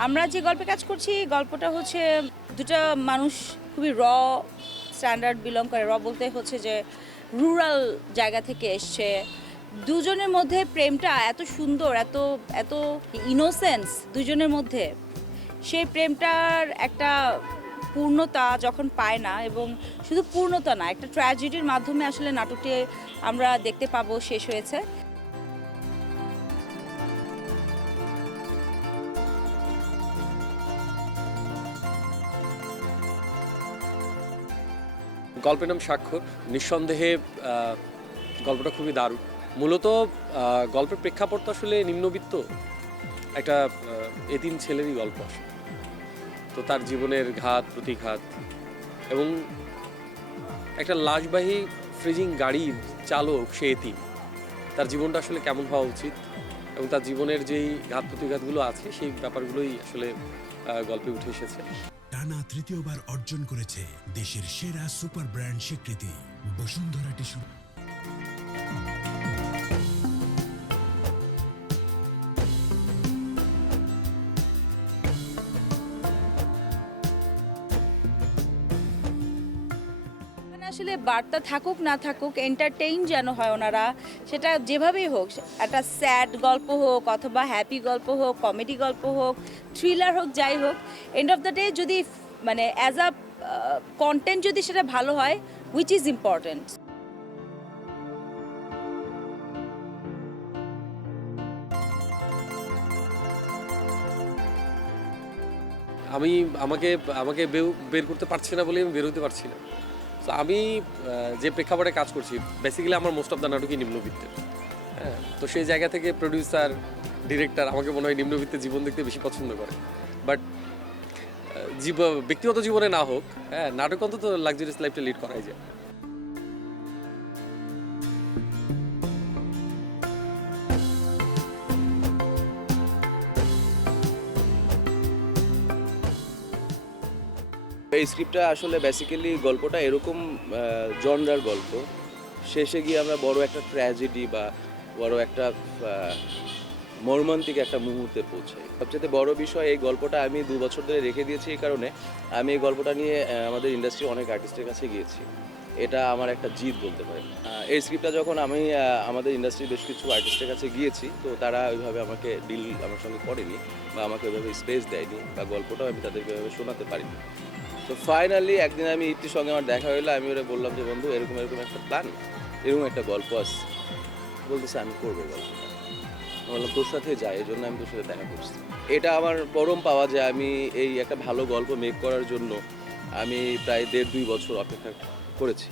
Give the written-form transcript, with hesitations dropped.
আমরা যে গল্পে কাজ করছি গল্পটা হচ্ছে দুটা মানুষ খুবই স্ট্যান্ডার্ড বিলং করে। বলতে হচ্ছে যে রুরাল জায়গা থেকে এসছে। দুজনের মধ্যে প্রেমটা এত সুন্দর, এত এত ইনোসেন্স দুজনের মধ্যে। সেই প্রেমটার একটা পূর্ণতা যখন পায় না, এবং শুধু পূর্ণতা না, একটা ট্র্যাজেডির মাধ্যমে আসলে নাটকটি আমরা দেখতে পাবো শেষ হয়েছে। গল্পের নাম স্বাক্ষর। নিঃসন্দেহে গল্পটা খুবই দারুণ। মূলত গল্পের প্রেক্ষাপট তো আসলে নিম্নবিত্ত একটা এতিম ছেলেরই গল্প আসলে। তো তার জীবনের ঘাত প্রতিঘাত এবং একটা লাশবাহী ফ্রিজিং গাড়ির চালক সে এতিম, তার জীবনটা আসলে কেমন হওয়া উচিত এবং তার জীবনের যেই ঘাত প্রতিঘাতগুলো আছে সেই ব্যাপারগুলোই আসলে গল্পে উঠে এসেছে। টানা তৃতীয়বার অর্জন করেছে দেশের সেরা সুপার ব্র্যান্ড স্বীকৃতি বসুন্ধরা টিস্যু। আসলে বার্তা থাকুক না থাকুক, এন্টারটেইন যেন হয় ওনারা, সেটা যেভাবেই হোক, একটা স্যাড গল্প হোক অথবা হ্যাপি গল্প হোক, কমেডি গল্প হোক, থ্রিলার হোক, যাই হোক, এন্ড অফ দ্য ডে যদি মানে অ্যাজ আ কন্টেন্ট যদি সেটা ভালো হয়, হুইচ ইজ ইম্পর্টেন্ট। আমি আমাকে আমাকে বের করতে পারছি না বলে আমি বের হতে পারছি না। তো আমি যে প্রেক্ষাপটে কাজ করছি, বেসিক্যালি আমার মোস্ট অফ দ্য নাটকই নিম্নবিত্তের। হ্যাঁ, তো সেই জায়গা থেকে প্রডিউসার, ডিরেক্টর আমাকে মনে হয় নিম্নবিত্তের জীবন দেখতে বেশি পছন্দ করে। বাট ব্যক্তিগত জীবনে না হোক, হ্যাঁ, নাটক অন্তত লাক্সারিয়াস লাইফটা লিড করাই যায়। এই স্ক্রিপ্টটা আসলে বেসিক্যালি গল্পটা এরকম জনরার গল্প, শেষে গিয়ে আমরা বড় একটা ট্র্যাজেডি বা বড় একটা মর্মান্তিক একটা মুহূর্তে পৌঁছাই। সবচেয়ে বড় বিষয়, এই গল্পটা আমি 2 বছর ধরে রেখে দিয়েছি এই কারণে, আমি এই গল্পটা নিয়ে আমাদের ইন্ডাস্ট্রির অনেক আর্টিস্টের কাছে গিয়েছি। এটা আমার একটা জিত বলতে পারেন। এই স্ক্রিপ্টটা যখন আমি আমাদের ইন্ডাস্ট্রির বেশ কিছু আর্টিস্টের কাছে গিয়েছি, তো তারা ওইভাবে আমাকে ডিল আমার সঙ্গে করেনি বা আমাকে ওইভাবে স্পেস দেয়নি বা গল্পটাও আমি তাদেরকে ওইভাবে শোনাতে পারিনি। তো ফাইনালি একদিন আমি ইতির সঙ্গে আমার দেখা হলো, আমি ওরা বললাম যে বন্ধু এরকম এরকম একটা প্ল্যান, এরকম একটা গল্প আছে। বলতেছে আমি করবো গল্পটা। বললাম তোর সাথে যাই, এই জন্য আমি তোর সাথে দেখা করছি। এটা আমার পরম পাওয়া যে আমি এই একটা ভালো গল্প মেক করার জন্য আমি প্রায় 1.5-2 বছর অপেক্ষা করেছি।